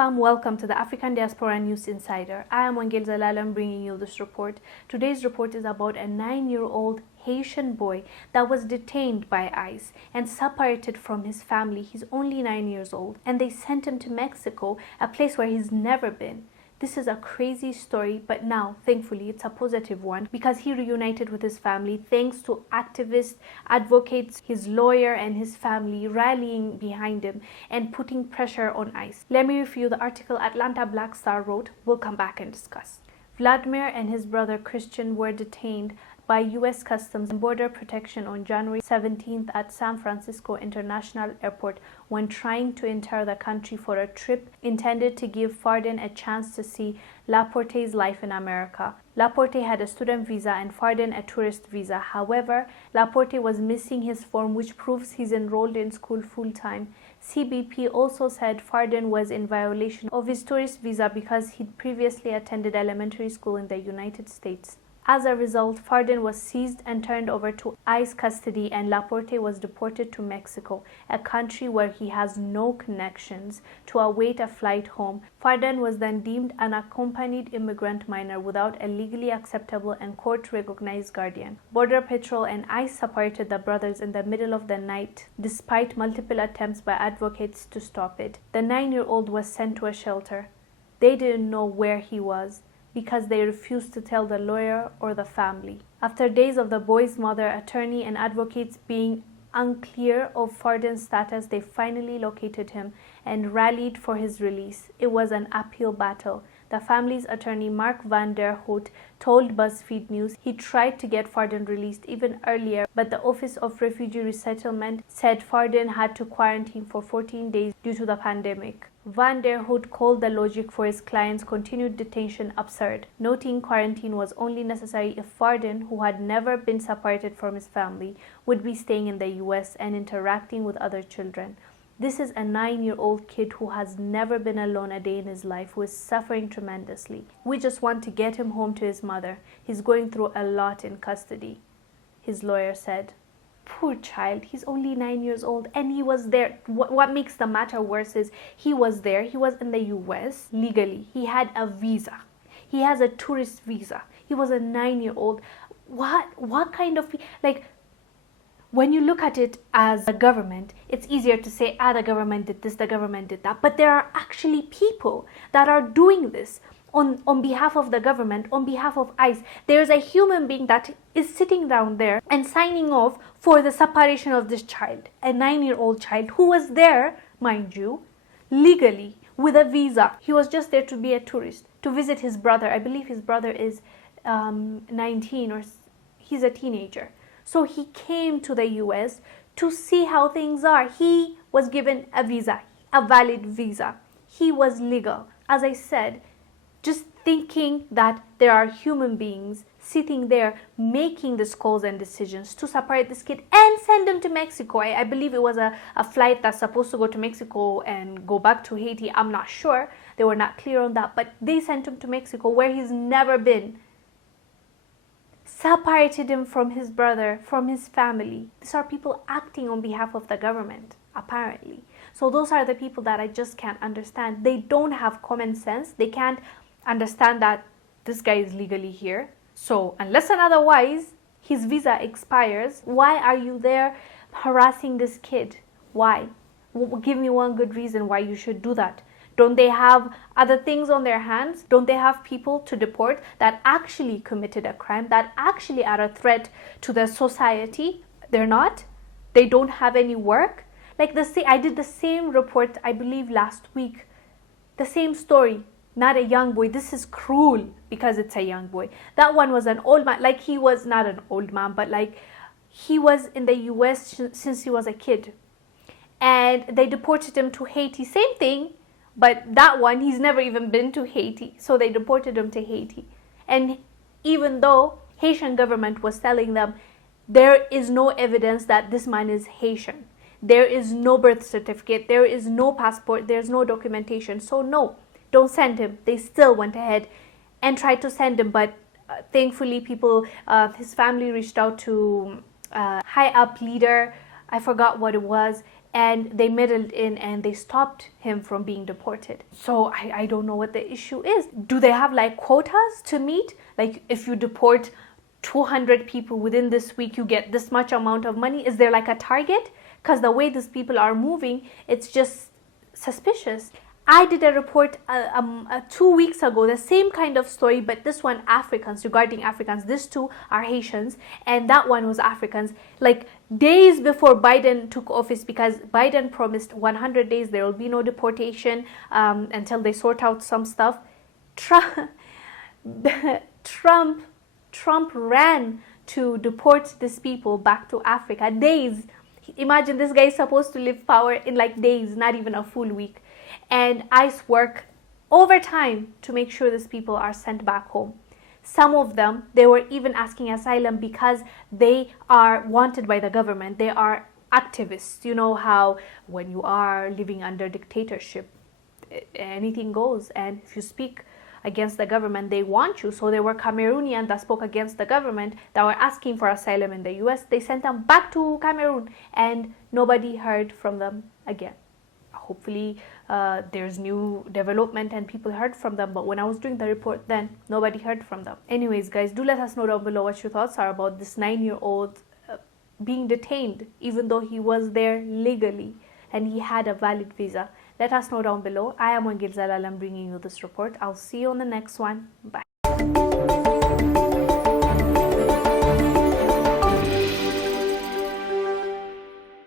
fam, welcome to the African Diaspora News Insider. I am Wangel Zalalam bringing you this report. Today's report is about a 9-year-old Haitian boy that was detained by ICE and separated from his family. He's only 9 years old and they sent him to Mexico, a place where he's never been. This is a crazy story, but now, thankfully, it's a positive one because he reunited with his family thanks to activists, advocates, his lawyer and his family rallying behind him and putting pressure on ICE. Let me review the article Atlanta Black Star wrote. We'll come back and discuss. Vladimir and his brother Christian were detained by U.S. Customs and Border Protection on January 17th at San Francisco International Airport when trying to enter the country for a trip intended to give Farden a chance to see Laporte's life in America. Laporte had a student visa and Farden a tourist visa. However, Laporte was missing his form, which proves he's enrolled in school full-time. CBP also said Farden was in violation of his tourist visa because he'd previously attended elementary school in the United States. As a result, Farden was seized and turned over to ICE custody and Laporte was deported to Mexico, a country where he has no connections, to await a flight home. Farden was then deemed an unaccompanied immigrant minor without a legally acceptable and court-recognized guardian. Border Patrol and ICE separated the brothers in the middle of the night, despite multiple attempts by advocates to stop it. The 9-year-old was sent to a shelter. They didn't know where he was, because they refused to tell the lawyer or the family. After days of the boy's mother, attorney, and advocates being unclear of Farden's status, they finally located him and rallied for his release. It was an uphill battle. The family's attorney, Mark Van Der Hout, told BuzzFeed News he tried to get Farden released even earlier, but the Office of Refugee Resettlement said Farden had to quarantine for 14 days due to the pandemic. Van Der Hout called the logic for his client's continued detention absurd, noting quarantine was only necessary if Farden, who had never been separated from his family, would be staying in the US and interacting with other children. This is a 9-year-old kid who has never been alone a day in his life, who is suffering tremendously. We just want to get him home to his mother. He's going through a lot in custody, his lawyer said. Poor child, he's only 9 years old and he was there. What makes the matter worse is he was there. He was in the US legally. He had a visa. He has a tourist visa. He was a 9-year-old. What kind of, like, when you look at it as a government, it's easier to say, the government did this, the government did that. But there are actually people that are doing this on behalf of the government, on behalf of ICE. There's a human being that is sitting down there and signing off for the separation of this child, a 9-year-old child who was there, mind you, legally with a visa. He was just there to be a tourist, to visit his brother. I believe his brother is 19 or he's a teenager. So he came to the US to see how things are. He was given a visa, a valid visa. He was legal. As I said, just thinking that there are human beings sitting there making these calls and decisions to separate this kid and send him to Mexico. I believe it was a flight that's supposed to go to Mexico and go back to Haiti. I'm not sure. They were not clear on that. But they sent him to Mexico where he's never been. Separated him from his brother, from his family. These are people acting on behalf of the government, apparently. So those are the people that I just can't understand. They don't have common sense. They can't understand that this guy is legally here. So unless and otherwise his visa expires, why are you there harassing this kid? Why? Give me one good reason why you should do that. Don't they have other things on their hands? Don't they have people to deport that actually committed a crime, that actually are a threat to the society? They're not. They don't have any work. Like I did the same report, I believe last week. The same story. Not a young boy. This is cruel because it's a young boy. That one was an old man. Like, he was not an old man, but like he was in the US since he was a kid. And they deported him to Haiti. Same thing. But that one, he's never even been to Haiti. So they deported him to Haiti. And even though Haitian government was telling them there is no evidence that this man is Haitian. There is no birth certificate. There is no passport. There's no documentation. So no. Don't send him. They still went ahead and tried to send him, but thankfully people, his family reached out to a high up leader, I forgot what it was, and they meddled in and they stopped him from being deported. So I don't know what the issue is. Do they have like quotas to meet? Like if you deport 200 people within this week, you get this much amount of money. Is there like a target? Because the way these people are moving, it's just suspicious. I did a report 2 weeks ago, the same kind of story, but this one Africans, regarding Africans. These two are Haitians, and that one was Africans. Like days before Biden took office, because Biden promised 100 days there will be no deportation until they sort out some stuff. Trump ran to deport these people back to Africa. Days. Imagine, this guy is supposed to leave power in like days, not even a full week. And ICE work overtime to make sure these people are sent back home. Some of them, they were even asking asylum because they are wanted by the government. They are activists. You know how when you are living under dictatorship, anything goes. And if you speak against the government, they want you. So there were Cameroonians that spoke against the government that were asking for asylum in the US. They sent them back to Cameroon and nobody heard from them again. Hopefully there's new development and people heard from them, but when I was doing the report then, nobody heard from them. Anyways guys, do let us know down below what your thoughts are about this 9-year-old being detained even though he was there legally and he had a valid visa. Let us know down below. I am Wangil Zalal, I'm bringing you this report. I'll see you on the next one. Bye.